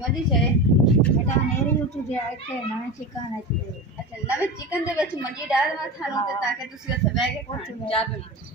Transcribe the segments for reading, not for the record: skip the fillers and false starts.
मजी छे बेटा मेरे यूट्यूब पे आए थे ना चिकन है अच्छा नवे चिकन दे विच मजी डाल मैं थानू ते ताकि तुसी उत्थे बैठ के खाण जा बनी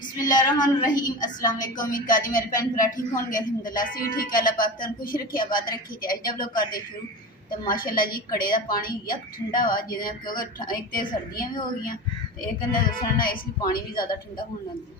बिस्मिल्लाहिर्रहमानिर्रहीम अस्सलाम वालेकुम। उम्मीद करती मेरे भैन भरा ठीक होंगे। अल्हम्दुलिल्लाह सी ठीक है। अल्लाह पाक तुम खुश रखे आबाद रखे। अज जब लोग कर दे शुरू तो माशाल्लाह जी घड़े का पानी यक ठंडा हुआ जिन्हें क्योंकि एक तो सर्दियाँ भी हो गई तो एक कहते दसना ना इसलिए पानी भी ज़्यादा ठंडा होने लग गया।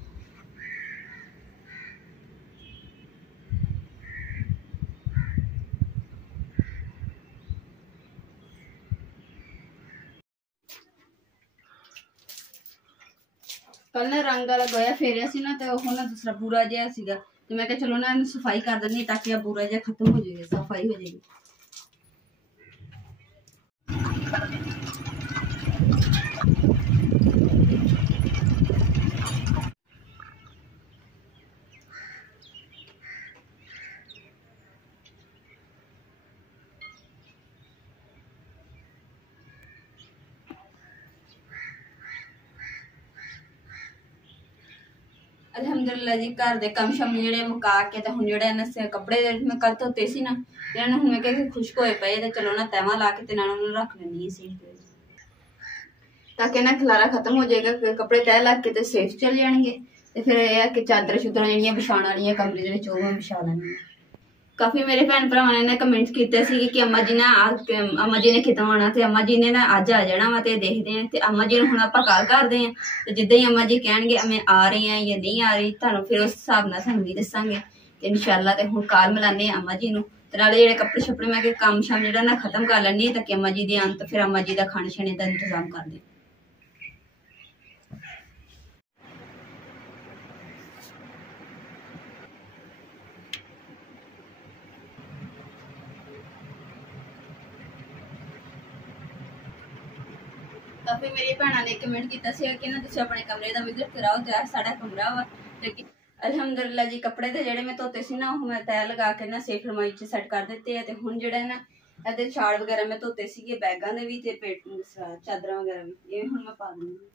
कल ना रंग वाला गोया फेरिया सी ना तो वो ना दूसरा बुरा जहा सीगा तो मैं चलो ना सफाई कर देनी ताकि बुरा जहा खत्म हो जाएगा सफाई हो जाएगी। अल्हम्दुलिल्लाह जी घर दे कम शम जेडे मुका के ते हुण जेडे ने कपड़े मैं कल धोते सी ना इन्हां हुण मैं कह खुश्क होए पे ते चलो ना तैवा ला के ते नाल उन्हें रख लेनी है सीट ताकि ना खलारा खत्म हो जाएगा कपड़े तय लग के ते सेफ चल जाएंगे ते फिर यह है कि चादर चुदर जिहड़ियां बिछाण वालियां कमरे दे विच ओह मैं बिछा लैंदी। काफ़ी मेरे भैन भरावां ने कमेंट किए कि अम्मा जी ने खितों आना तो अम्मा जी ने ना अज आ जाना वा तो देखते हैं तो अम्मा जी हूँ आप कॉल करते हैं तो जिद्दां ही अम्मा जी कह मैं आ रही हाँ या नहीं आ रही तुहानूं फिर उस हिसाब नाल तुहानूं भी दस्सांगे तो इंशाअल्लाह तो हूँ कॉल मिलाने अम्मा जी नूं ते नाले जिहड़े कपड़े शपड़े मैं काम शाम जिहड़ा ना खत्म कर लैनी ताकि अम्मा जी दे आन तो फिर अम्मा जी का खाने छाने का इंतजाम कर दें। काफी मेरी भैन ने कमेंट किया कि ना तुम अपने कमरे का विजिट कराओ जो साड़ा कमरा वा लेकिन अल्हम्दुलिल्लाह जी कपड़े तो जेडे मैं धोते सी ना मैं तय लगा के ना सेफ रमाई च सैट कर दिते है हुण जेडा ना इहदे छाड़ वगैरह मैं धोते सी बैगां दे भी ते पेट चादरां वगैरह भी ये हुण मैं पा दूंगी।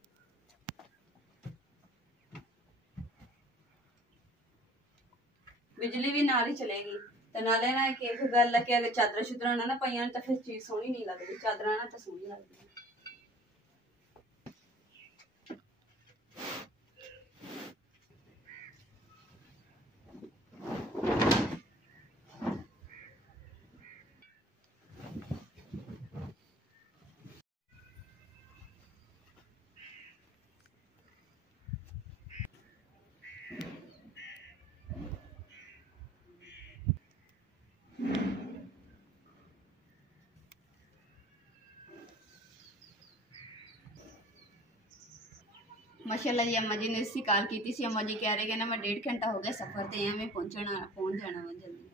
बिजली भी नाल ही चलेगी तो नाले ना एक गल है कि अगर चादर शुदर ना पाइया तो फिर चीज सोहनी नहीं लगती चादर ना तो सोहनी लगती। माशाल्लाह जी अम्मा जी ने इसी कॉल की थी अम्मा जी कह रहे कि ना मैं 1.5 घंटा हो गया सफर ते मैं पहुंच जाना मैं जल्दी।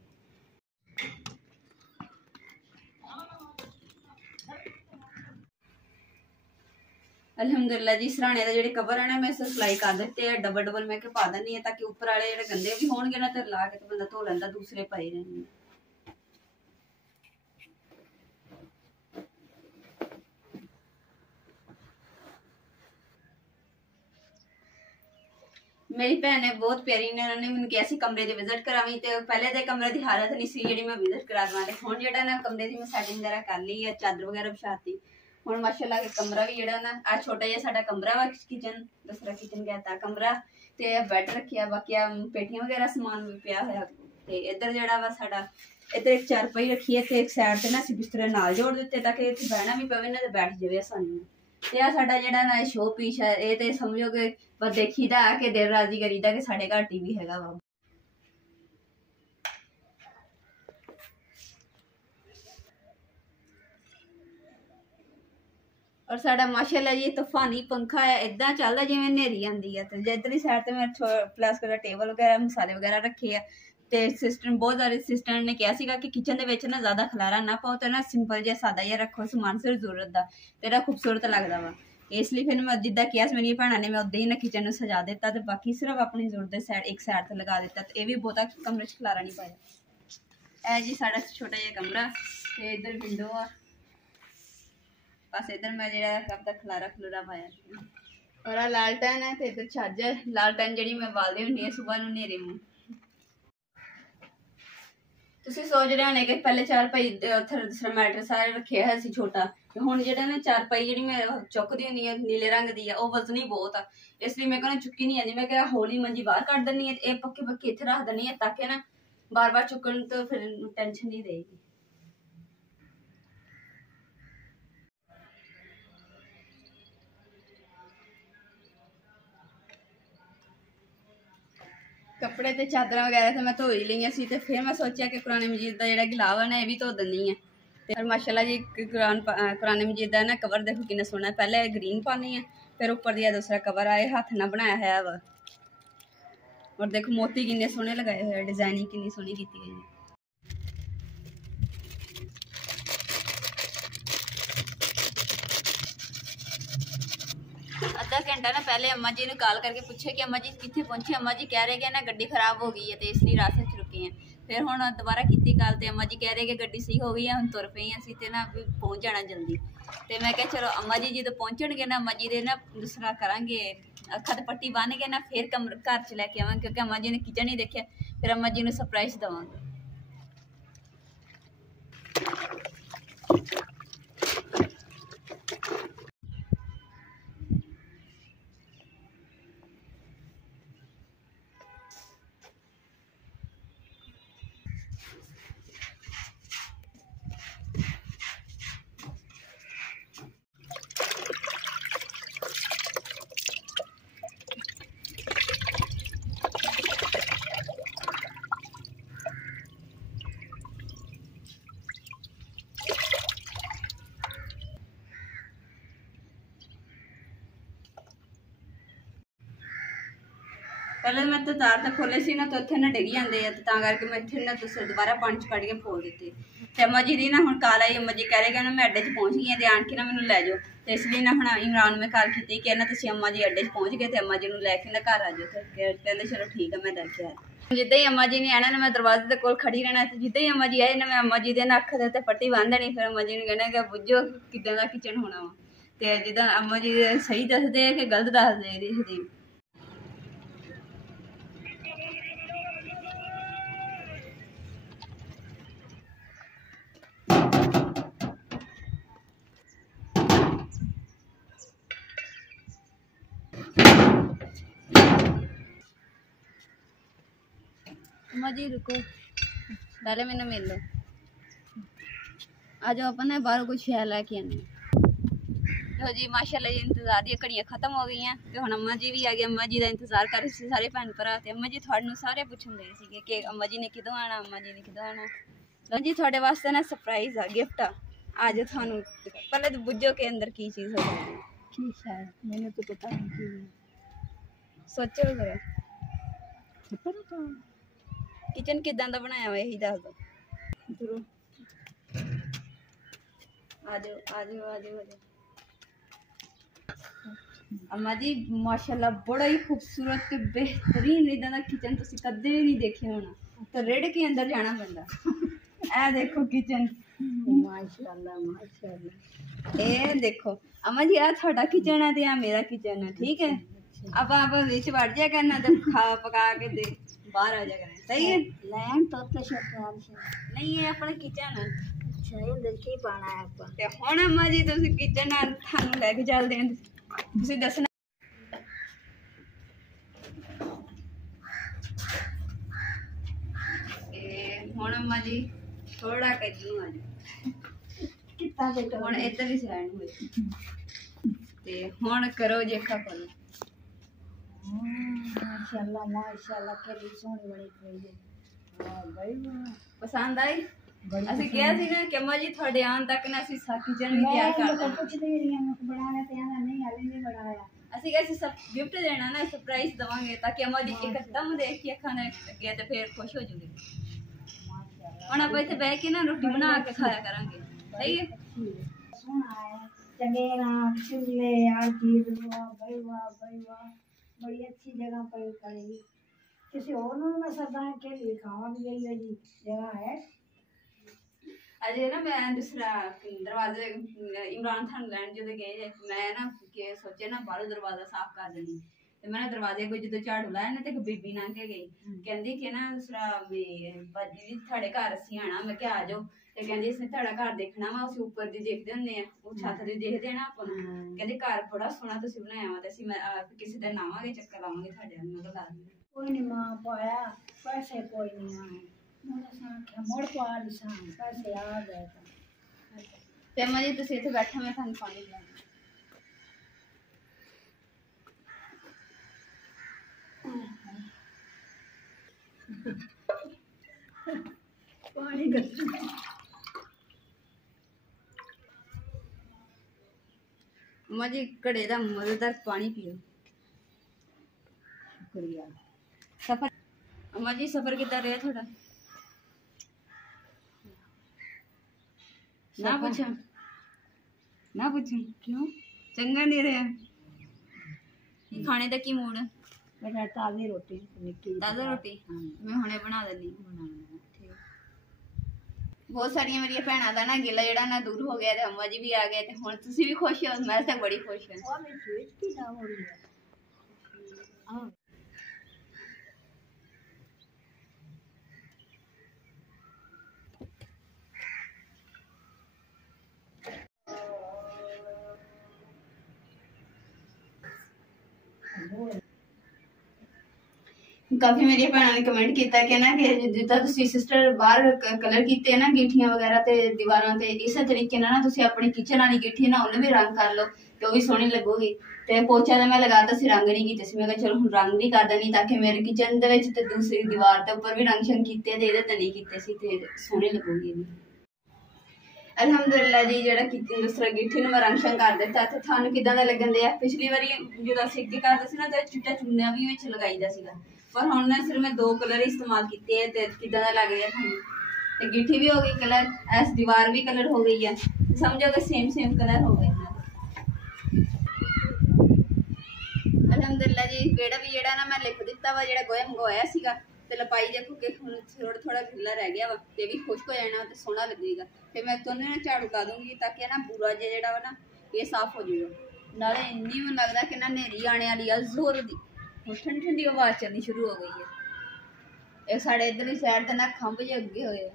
अल्हम्दुलिल्लाह जी सराने के जो कवर है ना मैं सिलाई कर दिते हैं डबल डबल मैं पा देनी है ताकि उपर वाले जो गंदे भी होंगे ना तो ला के तो बंदा धो लेंदा दूसरे पाए रहने। मेरी भैन है बहुत प्यारी ने उन्होंने मैंने कहा सी कमरे की विजिट करावी तो पहले तो कमरे की हालत नहीं सी जी मैं विजिट करा देवां हुण जिहड़ा ना कमरे की मैं सैटिंग वगैरह कर ली है चादर वगैरह बिछाती हुण माशाल्लाह कमरा भी जिहड़ा ना आ छोटा जिहा साडा कमरा वा किचन दूसरा किचन कहता कमरा ते बैड रखिया बाकी पेटियां वगैरह समान भी पिया होया ते इधर जिहड़ा वा साडा इधर एक चारपाई रखी है ते एक साइड ते ना असीं बिस्तरे नाल जोड़ दित्ते ताकि इत्थे बहना भी पवे ना ते बैठ जावे आसानी ते आ साडा जिहड़ा ना शो पीस है ये तो समझो कि बस देखीदा है कि दिल राजी करीदा कि साडे घर टीवी हैगा वा। और साडा माशाल्लाह जी तूफानी पंखा है इदा चलदा जिवें नेरी आंदी है ते इधरली साइड ते मैं प्लास्टिक का टेबल वगैरह मसाले वगैरह रखे है ਤੇ ਸਿਸਟਰ ਬਹੁਤ ਸਾਰੇ ਸਿਸਟਰ ਨੇ ਕਿਹਾ ਸੀਗਾ ਕਿ ਕਿਚਨ ਦੇ ਵਿੱਚ ਨਾ ਜ਼ਿਆਦਾ ਖਲਾਰਾ ਨਾ ਪਾਓ ਤੇ ਨਾ ਸਿੰਪਲ ਜਿਹਾ ਸਾਦਾ ਜਿਹਾ ਰੱਖੋ ਸਮਾਨ ਸਿਰ ਜ਼ਰੂਰਤ ਦਾ ਤੇਰਾ ਖੂਬਸੂਰਤ ਲੱਗਦਾ ਵਾ। ਇਸ ਲਈ ਫਿਰ ਮੈਂ ਜਿੱਦਾਂ ਕਿਹਾ ਸੀ ਮੇਰੀਆਂ ਭੈਣਾਂ ਨੇ ਮੈਂ ਉਦਾਂ ਹੀ ਨਾ ਕਿਚਨ ਨੂੰ ਸਜਾ ਦਿੱਤਾ ਤੇ ਬਾਕੀ ਸਿਰਫ ਆਪਣੀ ਜ਼ਰੂਰਤ ਦੇ ਸਾਈਡ ਇੱਕ ਸਾਈਡ ਤੇ ਲਗਾ ਦਿੱਤਾ ਤੇ ਇਹ ਵੀ ਬਹੁਤਾ ਕਮਰੇ 'ਚ ਖਲਾਰਾ ਨਹੀਂ ਪਾਇਆ। ਇਹ ਜੀ ਸਾਡਾ ਛੋਟਾ ਜਿਹਾ ਕਮਰਾ ਤੇ ਇੱਧਰ ਵਿੰਡੋ ਆ ਬਸ ਇੱਧਰ ਮੈਂ ਜਿਹੜਾ ਆਪਦਾ ਖਲਾਰਾ ਖਲੂਰਾ ਪਾਇਆ ਔਰ ਆ ਲਾਲਟਨ ਹੈ ਤੇ ਇੱਧਰ ਚਾਰਜਰ ਲਾਲਟਨ ਜਿਹੜੀ ਮੈਂ ਬਾਲਦੀ ਹੁੰਦੀ ਹਾਂ ਸਵੇਰ ਨੂੰ ਹਨੇਰੇ ਨੂੰ। ਤੁਸੀਂ ਸੋਚ ਰਹੇ ਹੋਣੇ ਕਿ ਪਹਿਲੇ 4 ਪਈ ਉੱਥੇ ਦੂਸਰਾ ਮੈਟਰ ਸਾਰੇ ਰੱਖਿਆ ਹੋਇਆ ਸੀ ਛੋਟਾ ਤੇ ਹੁਣ ਜਿਹੜਾ ਨਾ 4 ਪਈ ਜਿਹੜੀ ਮੈਂ ਚੁੱਕਦੀ ਹੁੰਦੀ ਆ ਨੀਲੇ ਰੰਗ ਦੀ ਆ ਉਹ ਵਜ਼ਨੀ ਬਹੁਤ ਆ ਇਸ ਲਈ ਮੈਂ ਕਹਿੰਦਾ ਚੁੱਕੀ ਨਹੀਂ ਆਂਦੀ। ਮੈਂ ਕਿਹਾ ਹੌਲੀ ਮੰਜੀ ਬਾਹਰ ਕੱਢ ਦਿੰਦੀ ਹੈ ਇਹ ਪੱਕੇ ਇੱਥੇ ਰੱਖ ਦਿੰਦੀ ਹੈ ਤਾਂ ਕਿ ਨਾ ਬਾਰ-ਬਾਰ ਚੁੱਕਣ ਤੋਂ ਫਿਰ ਟੈਨਸ਼ਨ ਨਹੀਂ ਰਹੇਗੀ। ਕੱਪੜੇ ਤੇ ਚਾਦਰਾਂ ਵਗੈਰਾ ਤੇ ਮੈਂ ਧੋ ਹੀ ਲਈਆਂ ਸੀ ਤੇ ਫਿਰ ਮੈਂ ਸੋਚਿਆ ਕਿ ਕੁਰਾਨ ਮਜੀਦ ਦਾ ਜਿਹੜਾ ਗਿਲਾਵ ਹੈ ਨਾ ਇਹ ਵੀ ਧੋ ਦਿੰਦੀ ਆ ਤੇ ਫਿਰ ਮਾਸ਼ਾਅੱਲਾ ਜੀ ਕੁਰਾਨ ਮਜੀਦ ਦਾ ਨਾ ਕਵਰ ਦੇਖੋ ਕਿੰਨਾ ਸੋਹਣਾ ਹੈ। ਪਹਿਲੇ ग्रीन पानी है फिर ऊपर दिया दूसरा कवर आए हाथ ना बनाया है वा और देखो मोती किन्ने सोहने लगाए हुए डिजाइनिंग कितनी सोहनी की गई है। आधा घंटा ना पहले अम्मा जी ने कॉल करके पूछे कि अम्मा जी कितने पहुंचे। अम्मा जी कह रहे कि ना गड्डी खराब हो गई है तो इसलिए रास्ते च रुके हैं। फिर हुण दोबारा की कॉल तो अम्मा जी कह रहे कि गड्डी सही हो गई है हम तुर पे असीं ते ना पहुँच जाना जल्दी। तो मैं क्या चलो अम्मा जी जो पहुँचणगे ना अम्मा जी दे ना दूसरा करांगे अखा ते पट्टी बन के ना फिर घर च लैके आवांगे क्योंकि अम्मा जी ने किचन नहीं देखा फिर अम्मा जी ने सरप्राइज देवांगे। पहले मैं तो तार तो खोले सी ना तो इतने ना डिग जाते हैं तो करके मैं इतने ना दूसरे दोबारा पानी च कढ़ के फोल दिते। तो अम्मा जी की ना हुण कॉल आई अम्मा जी कह रहे कि मैं अड्डे च पहुँच गई तो आन के ना मैनू लै जाओ तो इसलिए ना हुण इमरान में कॉल की कि ना तुसीं अम्मा जी अड्डे च पहुँच गए तो अम्मा जी नूं लैके ना घर आ जाओ। तो कहते चलो ठीक है मैं लैके आया। जिद्दां ही अम्मा जी ने आना ना मैं दरवाजे के कोल खड़ी रहना तो जिद्दां ही अम्मा जी आए ना मैं अम्मा जी दे ना अख दे पट्टी बन देनी फिर अम्मा जी ने कहना कि बुझो किदां दा किचन होना वा तो जिद्दां अम्मा जी सही दसदे कि गलत दसदे। अम्मा जी रुको पहले मैंने मिल लो आज अपन बाहरों कुछ शहर लैके आने। तो जी माशाल्लाह जी इंतजार दी घड़ियां खत्म हो गई तो हुण अम्मा जी भी आ गए। अम्मा जी का इंतजार कर रहे थे सारे भैन भरा ते अम्मा जी तुहानू सारे पुछण दे सीगे कि अम्मा जी ने किदों आना अम्मा जी ने किदों आना। तो जी तुहाडे वास्ते ना सरप्राइज आ गिफ्ट आ आज थानू पहले तो बुझो के अंदर की चीज़ हो की शायद मैंने तो पता नहीं सोचो करो किचन किदां दा बनाया हुआ यही दस दो। आ जाओ आ जाओ आ जाओ आ जाओ। अम्मा जी माशाल्लाह बड़ा ही खूबसूरत बेहतरीन इदां दा किचन तुसीं कदे भी नहीं देखे होना तो रेड़ के अंदर जाना पैंदा। ए देखो किचन माशाल्लाह माशाल्लाह। ए देखो अम्मा जी आ थोड़ा किचन है ते आ मेरा किचन है ठीक है। अब आप विच वड़ जाया करना तो खा पका के दे बाहर आ जाया करना सही है। लैंड तो शक्ल नहीं है अपना किचन है। अच्छा ये देखी पाना है अपन ते हुण अम्मा जी तुसीं किचन आ थानू लेके चलदे हैं तुसीं दसना हुण अम्मा जी थोड़ा किचन आ जाओ कितना बेटा हुण इधर ही साइड हो ते हुण करो जेखा करो। माशाल्लाह माशाल्लाह केड़ी सोहनी बनी पई है। वाह भाई वाह पसंद आई। ਅਸੀਂ ਕਿਹਾ ਸੀ ਨਾ ਕਿ अम्मा जी ਤੁਹਾਡੇ ਆਉਣ ਤੱਕ ਨਾ ਅਸੀਂ ਕਿਚਨ ਵੀ ਤਿਆਰ ਕਰ ਦਾਂਗੇ। कुछ नहीं रही है बनाना तो यहाँ नहीं हाले नहीं बनाया ਅਸੀਂ ਕਿਹਾ सब गिफ्ट देना ना सरप्राइज दवांगे ताकि अम्मा जी एकदम देख के खाने लगे तो फिर खुश हो जूगे ਹੁਣ ਆਪਾਂ ਇੱਥੇ ਬਹਿ ਕੇ ਨਾ ਰੋਟੀ ਬਣਾ ਕੇ ਖਾਇਆ ਕਰਾਂਗੇ सही है सोना है चंगेरा चूल्हे हर चीज भाई वाह बड़ी अच्छी जगह पर पड़ेगी किसी और ने मैं सदा के लिए खावा भी गई है जी जगह है अजय ना मैं दूसरा दरवाजे इमरान खान लैंड जो गए मैं ना के सोचे ना बाहरों दरवाजा साफ कर देनी ते मैं दरवाजे को जो झाड़ू लाया ना ते एक बीबी लंघ के गई कहंदी कि ना दूसरा भी बाजी जी थोड़े घर असी आना मैं क्या आ जाओ ते कहंदी असि थोड़ा घर देखना वा उस ऊपर दी देखदे हुंदे आ वो छत दी देखदे ना अपन कहंदी घर बड़ा सोहना तुसी बनाया वा ते असि मैं किसी दिन आवांगे चक्कर लावांगे थोड़े मैं ला कोई नहीं मां पाया पैसे कोई नहीं आए मोड़ पा निशान पैसे आ गए ते अम्मा जी तुसी इत्थे बैठो मैं थानू पानी पिलाऊं पानी गच्छ अम्मा जी घड़े दा मजेदार पानी पियो शुक्रिया सफर अम्मा जी सफर कितना रहा थोड़ा ना पूछो क्यों चंगा नहीं रहा खाने का की मूड बेटा ताज़ी रोटी निक्की ताज़ा रोटी मैं हुणे बना देनी बहुत सारिया मेरी भैन का ना गिला जड़ा ना दूर हो गया अम्मा जी भी आ गए ते हुण तुसी भी खुश हो मैं तो बड़ी खुश हूं और मेरी स्वीट की ना हो रही है हां काफी मेरी भैन ने कमेंट किया कि ना कि जिदा तुसी सिस्टर बाहर कलर कीते ना गिठियां वगैरह ते दीवारां ते इस तरीके ना तुसी अपनी किचन वाली गिठी ना उन्हें भी रंग कर लो तो वो भी सोहनी लगेगी ते पोचा तो मैं लगाता सी रंग नहीं कीते सी मैं चलो हुण रंग भी कर देनी ताकि मेरे किचन दे विच ते दूसरी दीवार ते ऊपर भी रंग शंग कीते ते इहदे ते नहीं कीते सी ते सोहनी लगेगी अल्हम्दुलिल्लाह जी जेड़ा किचन दूसरा गिठी मैं रंग शंग कर दिता ते थानू किदां दा लगन दिया पिछली बारी जदों असीं अगे करदे सी ना ते चिट्टा चुन्निया भी विच लगाईदा सीगा पर हुण ना सिर्फ मैं 2 कलर इस्तेमाल किए हैं ते किदां दा लग गया थानू ते गिठी भी हो गई कलर ऐस दीवार भी कलर हो गई है समझो कि सेम कलर हो गए अल्हम्दुलिल्लाह जी बेड़ा भी जेड़ा ना मैं लिख दिता वा जेड़ा गोया मंगवाया सीगा ते लपाई देखो कि हुण थोड़ा ढिल्ला रह गया वा ते भी खुश्क हो जाना ते सोहना लगेगा ते मैं तो ना झाड़ू ला दूंगी ताकि ना पूरा जेड़ा वा ना ये साफ हो जाएगा नाले इन्नी मैनूं लगदा कि ना नेरी आने वाली है जोर दी ठंडी ठंडी आवाज चलनी शुरू हो गई है एक साढ़े इधरली साइड ते ना खंभ जे अगे होए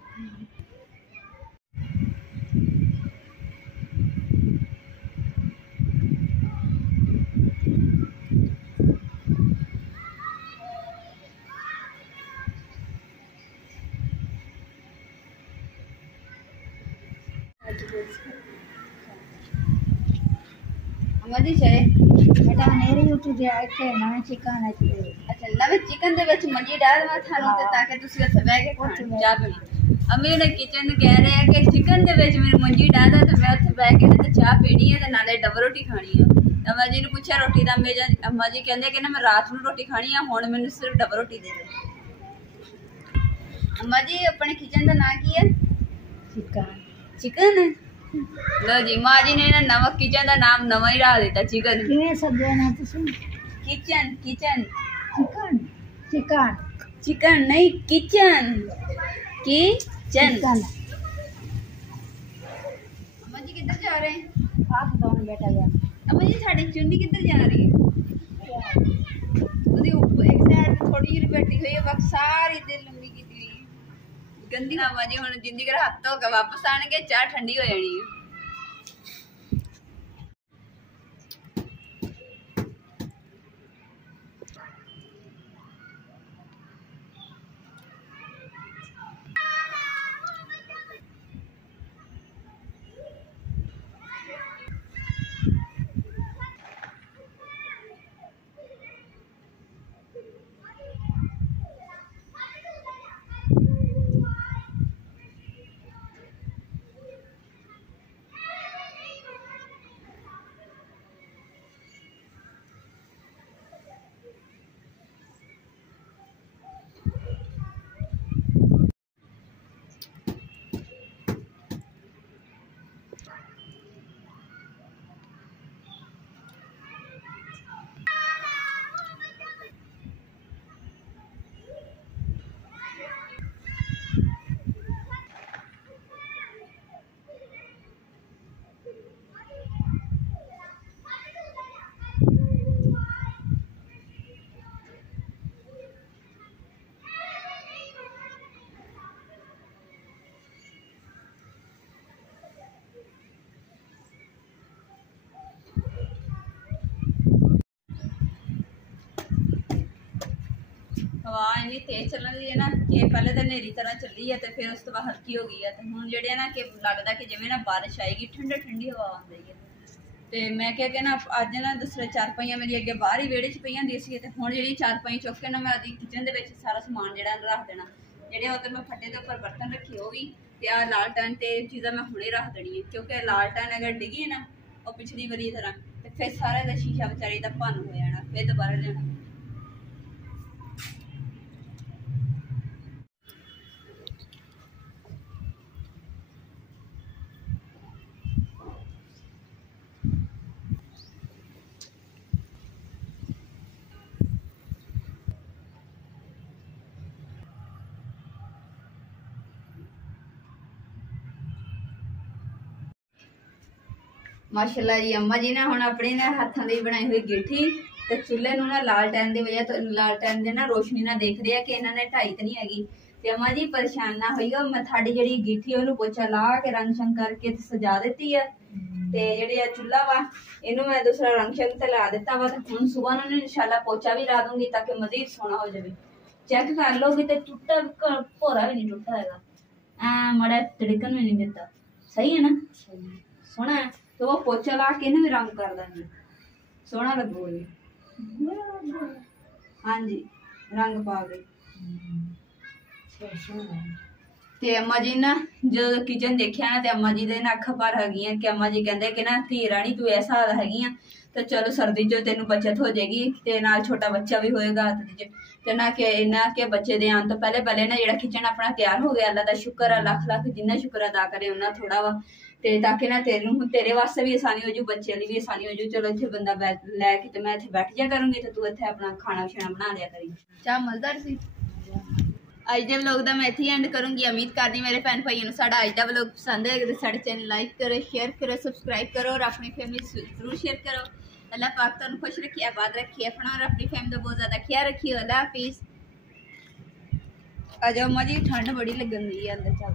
अम्मा जी चाहे बेटा नेरी उठी जे आके ना चिकन है अच्छा नवे चिकन दे विच मंजी डाल मैं थानू ते ताकि तुसी उत्थे बैठ के खाओ चाह पीनी अम्मी ने किचन कह रहे हैं कि चिकन दे विच मेरी मंजी डाल दे ते मैं उत्थे बैठ के ते चाह पीनी है ते नाले डबल रोटी खानी है अम्मा जी ने पूछा रोटी दा अम्मा जी कहंदे कि ना मैं रात नू रोटी खानी है हुण मैनू सिर्फ डबल रोटी दे दे अम्मा जी अपने किचन दा नाम की है चिकन लो जी माँ जी ने ना नमक किचन का नाम नवा ही रहा देता चिकन किवें सद्या ना तुसी kitchen kitchen chicken chicken chicken नहीं किचन किचन अम्मा जी किधर जा रहे हैं आप कौन बेटा जा अम्मा जी साड़ी चुन्नी किधर जा रही है ਉਹਦੇ ਉੱਪਰ ਇੱਕ ਸਾਈਡ ਤੇ ਥੋੜੀ ਜਿਹੀ ਲਪੇਟੀ ਹੋਈ ਹੈ ਬਾਕੀ ਸਾਰੀ ਤੇ ਲੰਮੀ ਕੀਤੀ ਹੋਈ ਹੈ ਗੰਦੀ ਨਾ ਮਾਜੀ ਹੁਣ ਜ਼ਿੰਦਗੀ ਦਾ ਹੱਥ ਧੋ ਕੇ ਵਾਪਸ ਆਣਗੇ ਚਾਹ ਠੰਡੀ ਹੋ ਜਾਣੀ ਹੈ हवा इन्नी तेज चलन दी है ना कि पहले तो नेरी तरह चली है तो फिर उस तो बाद हल्की हो गई है। तो हुण जिहड़े ना कि लगदा कि जिवें ना बारिश आएगी, ठंडी ठंडी हवा आउंदी है। तो मैं क्या कि ना अज ना दूसरे चारपाइयां मेरी अगे बाहर ही विहड़े च पईयां हुंदियां सी ते हुण जिहड़ी चारपाई चुक के ना मैं आदी किचन दे विच सारा समान जिहड़ा रख देना। जिहड़े उधर मैं फट्टे दे उपर बर्तन रखे वो भी ते आ लालटन ते चीज़ां मैं हुणे रख देनी है, क्योंकि लालटन अगर डिगी ना वो पिछली वारी तरह तो फिर सारा दा शीशा बेचारी दा भन्न हो जाना, फिर दोबारा लेना। माशाल्लाह जी अम्मा जी ना हुण अपने ना हाथों की बनाई हुई गिठी ते चूल्हे नूं ना लालटैन की वजह तो लालटैन की ना रोशनी ना देख रहे हैं कि इन्होंने ढाई तो नहीं हैगी। ते अम्मा जी परेशान ना होइयो, मैं थाड़ी जिहड़ी गिठी ओनू पोचा ला के रंग शंग करके सजा देती है। ते जिहड़ी आ चूल्हा वा इनू मैं दूसरा रंग शंग ते ला दिता वा। हुण सुबह नूं इंशाल्लाह पोचा भी ला दूंगी ताकि मजीद सोहना हो जाए। चेक कर लो कि टुटा भोरा भी नहीं टुटा है, मड़ा तिड़कन भी नहीं दिता, सही है ना, सोहना है। तो वो पोचा ला के भी रंग कर देंगे, सोहना लगेगा। हाँ जी, रंग पा के ते अम्मा जी ना जो किचन देखिया ना ते अम्मा जी दे ना अख भर है कि अम्मा जी कहते कि ना धी रानी तू ऐसा हाल हैगी तो चलो सर्दी चो तेन बचत हो जाएगी ते नाल छोटा बच्चा भी होएगा हाथ च ते ना के बच्चे दे आने तो पहले पहले ना जिहड़ा किचन अपना तैयार हो गया। अल्लाह दा शुक्र है, लख लख जिन्ना शुक्र अदा करे उन्ना थोड़ा वा। ते ताकि ना तेरे वास्ते भी आसानी हो जू, बच्चे दी भी आसानी हो जू। चलो इत्थे बंदा लैके ते मैं इत्थे बैठ जा करूंगी ते तू इत्थे अपना खाना शाना बना लिया करी। चाह मज़ेदार सी। अज के व्लॉग का मैं इत्थे एंड करूंगी। उम्मीद करनी मेरे भैन भाइयों साडा अज का व्लॉग पसंद है तो साडे चैनल लाइक करो, शेयर करो, सबसक्राइब करो और अपनी फैमिली जरूर शेयर करो। अल्लाह पाक तुहानू खुश रखिए, आबाद रखिए, अपना और अपनी फैमिली का बहुत ज़्यादा ख्याल रखिए। अल्लाह हाफिज़। आ जाओ अम्मा जी, ठंड बड़ी लगन दी है अंदर चल।